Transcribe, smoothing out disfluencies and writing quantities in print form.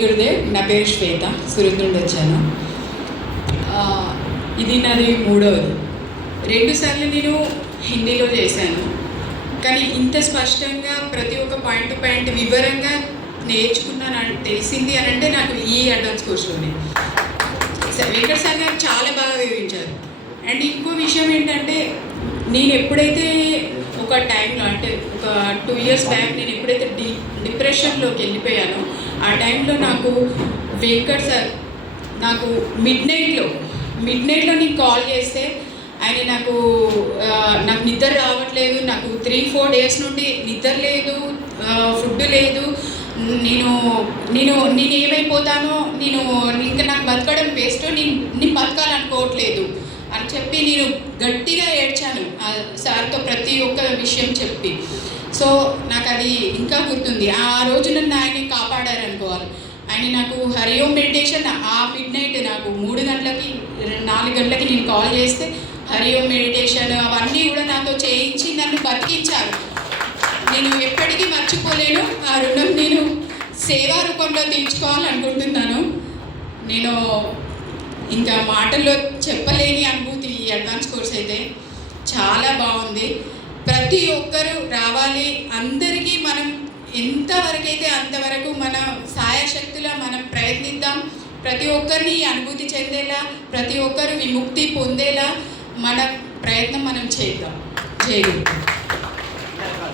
గురుదేవ్, నా పేరు శ్వేత, సూరత్ నుండి వచ్చాను. ఇది నాది 3వది. 2 సార్లు నేను హిందీలో చేశాను, కానీ ఇంత స్పష్టంగా ప్రతి ఒక్క పాయింట్ టు పాయింట్ వివరంగా నేర్చుకున్నాను తెలిసింది అని అంటే నాకు ఈ అడ్వాన్స్ కోర్సులోనే. వెంకట సార్ గారు చాలా బాగా వివరించారు. అండ్ ఇంకో విషయం ఏంటంటే, నేను ఎప్పుడైతే ఒక టైంలో అంటే ఒక 2 years బ్యాక్ నేను ఎప్పుడైతే డిప్రెషన్లోకి వెళ్ళిపోయానో, ఆ టైంలో నాకు వెంకట్ సార్ నాకు మిడ్ నైట్లో నేను కాల్ చేస్తే ఆయన నాకు నిద్ర రావట్లేదు, నాకు 3-4 days నుండి నిద్ర లేదు, ఫుడ్ లేదు, నేను ఏమైపోతానో, ఇంకా నాకు బతకడం వేస్ట్, నేను బతకాలనుకోవట్లేదు అని చెప్పి నేను గట్టిగా ఏడ్చాను సార్తో ప్రతి ఒక్క విషయం చెప్పి. సో నాకు అది ఇంకా గుర్తుంది. ఆ రోజు నన్ను ఆయన కాపాడారు అనుకోవాలి. ఆయన నాకు హరిఓం మెడిటేషన్ ఆ మిడ్ నైట్ నాకు 3 గంటలకి 4 గంటలకి నేను కాల్ చేస్తే హరిఓం మెడిటేషన్ అవన్నీ కూడా నాతో చేయించి నన్ను బతికించారు. నేను ఎప్పటికీ మర్చిపోలేను. ఆ రుణం నేను సేవా రూపంలో తీర్చుకోవాలనుకుంటున్నాను. నేను ఇంకా మాటల్లో చెప్పలేని అనుభూతి. ఈ అడ్వాన్స్ కోర్స్ అయితే చాలా బాగుంది. ప్రతి ఒక్కరూ రావాలి. అందరికీ మనం ఎంతవరకైతే అంతవరకు మన సాయశక్తులా మనం ప్రయత్నిద్దాం. ప్రతి ఒక్కరిని అనుభూతి చెందేలా, ప్రతి ఒక్కరు విముక్తి పొందేలా మన ప్రయత్నం మనం చేద్దాం. జై గురు.